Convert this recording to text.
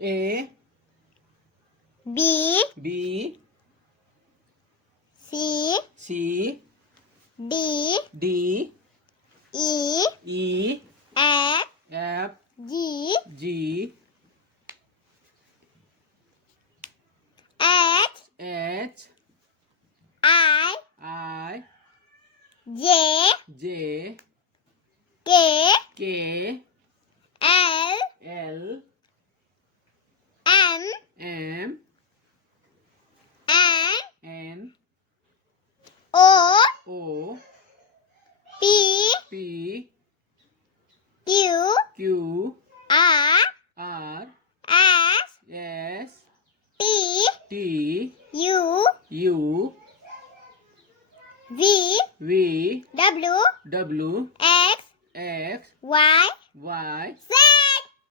A B B C C D D E E F F G G H H I I J J K K L L M M N N O O P P Q Q R R S S T T U U V V W W